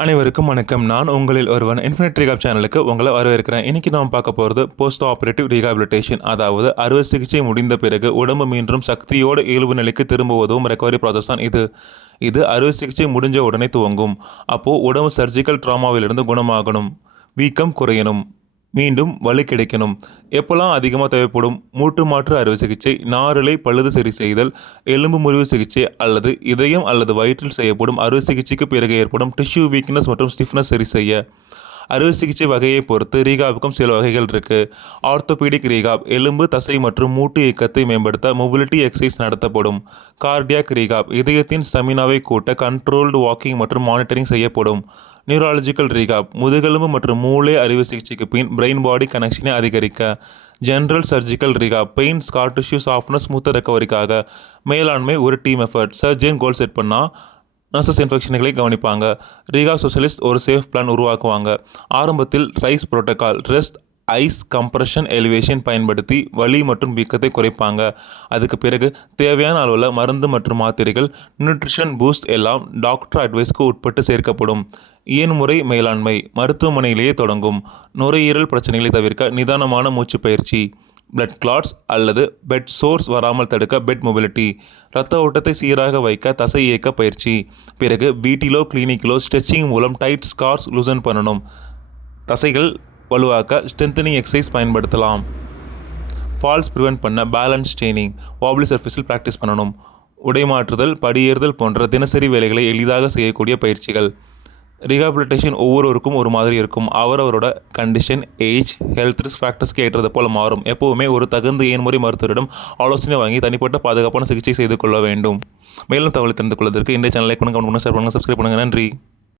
அனைவருக்கும் வணக்கம். நான் உங்களில் ஒருவன் இன்ஃபினிட் ரீஹாப் சேனலுக்கு உங்கள வரவேற்கிறேன். இன்னைக்கு நாம் பார்க்க போறது போஸ்ட் ஆப்பரேட்டிவ் ரீஹாபிலிட்டேஷன். அதாவது அறுவை சிகிச்சை முடிந்த பிறகு உடம்பு மீண்டும் சக்தியோட இயல்பு நிலைக்கு திரும்ப உதவும் ரெக்கவரி ப்ராசஸ் தான் இது. இது அறுவை சிகிச்சை முடிஞ்ச உடனே துவங்கும். அப்போ உடம்பு சர்ஜிக்கல் ட்ராமாவிலிருந்து குணமாகணும், வீக்கம் குறையணும், மீண்டும் வலி கிடைக்கணும். எப்போல்லாம் அதிகமாக தேவைப்படும்? மூட்டு மாற்று அறுவை சிகிச்சை, நாரிழை பழுது சரி செய்தல், எலும்பு முறிவு சிகிச்சை அல்லது இதயம் அல்லது வயிற்றில் செய்யப்படும் அறுவை சிகிச்சைக்கு பிறகு ஏற்படும் டிஷ்யூ வீக்னஸ் மற்றும் ஸ்டிஃப்னஸ் சரி செய்ய. அறுவை சிகிச்சை வகையை பொறுத்து ரீகாப்புக்கும் சில வகைகள் இருக்கு. ஆர்த்தோபீடிக் ரீகாப் எலும்பு, தசை மற்றும் மூட்டு இயக்கத்தை மேம்படுத்த மொபிலிட்டி எக்ஸசைஸ் நடத்தப்படும். கார்டியாக் ரீகாப் இதயத்தின் ஸ்டெமினாவை கூட்ட கண்ட்ரோல்டு வாக்கிங் மற்றும் மானிட்டரிங் செய்யப்படும். நியூராலஜிக்கல் ரீகாப் முதுகெலும்பு மற்றும் மூளை அறுவை சிகிச்சைக்கு பின் பிரெயின் பாடி கனெக்ஷனை அதிகரிக்க. General surgical rehab pain, scar tissue softness, smooth ரெக்கவரிக்காக. மேலாண்மை ஒரு team effort. Surgeon goal set பண்ணால் நர்சஸ் இன்ஃபெக்ஷன்களை கவனிப்பாங்க. ரீகாப் ஸ்பெஷலிஸ்ட் ஒரு சேஃப் பிளான் உருவாக்குவாங்க. ஆரம்பத்தில் RICE protocol rest, ice compression, elevation பயன்படுத்தி வலி மற்றும் வீக்கத்தை குறைப்பாங்க. அதுக்கு பிறகு தேவையான அளவில் மருந்து மற்றும் மாத்திரைகள், நியூட்ரிஷன் பூஸ்ட் எல்லாம் டாக்டர் அட்வைஸ்க்கு உட்பட்டு சேர்க்கப்படும். இயன்முறை மேலாண்மை மருத்துவமனையிலேயே தொடங்கும். நுரையீரல் பிரச்சனைகளை தவிர்க்க நிதானமான மூச்சு பயிற்சி. பிளட் கிளாட்ஸ் அல்லது பெட் சோர்ஸ் வராமல் தடுக்க பெட் மொபிலிட்டி. இரத்த ஓட்டத்தை சீராக வைக்க தசை இயக்க பயிற்சி. பிறகு வீட்டிலோ கிளினிக்கிலோ ஸ்ட்ரெச்சிங் மூலம் டைட் ஸ்கார்ஸ் லூசன் பண்ணணும். தசைகள் வலுவாக்க ஸ்ட்ரென்தனிங் எக்ஸசைஸ் பயன்படுத்தலாம். ஃபால்ஸ் ப்ரிவென்ட் பண்ண பேலன்ஸ் ட்ரெயினிங், வாப்லி சர்ஃபேஸில் ப்ராக்டிஸ் பண்ணணும். உடைமாற்றுதல், படியேறுதல் போன்ற தினசரி வேலைகளை எளிதாக செய்யக்கூடிய பயிற்சிகள். ரீஹாபிலிட்டேஷன் ஒவ்வொருவருக்கும் ஒரு மாதிரி இருக்கும். அவரவரோட கண்டிஷன், ஏஜ், ஹெல்த் ரிஸ்க் ஃபேக்டர்ஸ்க்கு ஏற்றது போல மாறும். எப்போவுமே ஒரு தகுந்த ஏன்முறை மருத்துவரிடம் ஆலோசனை வாங்கி தனிப்பட்ட பாதுகாப்பான சிகிச்சை செய்து கொள்ள வேண்டும். மேலும் தகவலை தெரிந்து கொள்வதற்கு இந்த சேனலை ஷேர் பண்ணுங்கள், சப்ஸ்கிரைப் பண்ணுங்கள். நன்றி.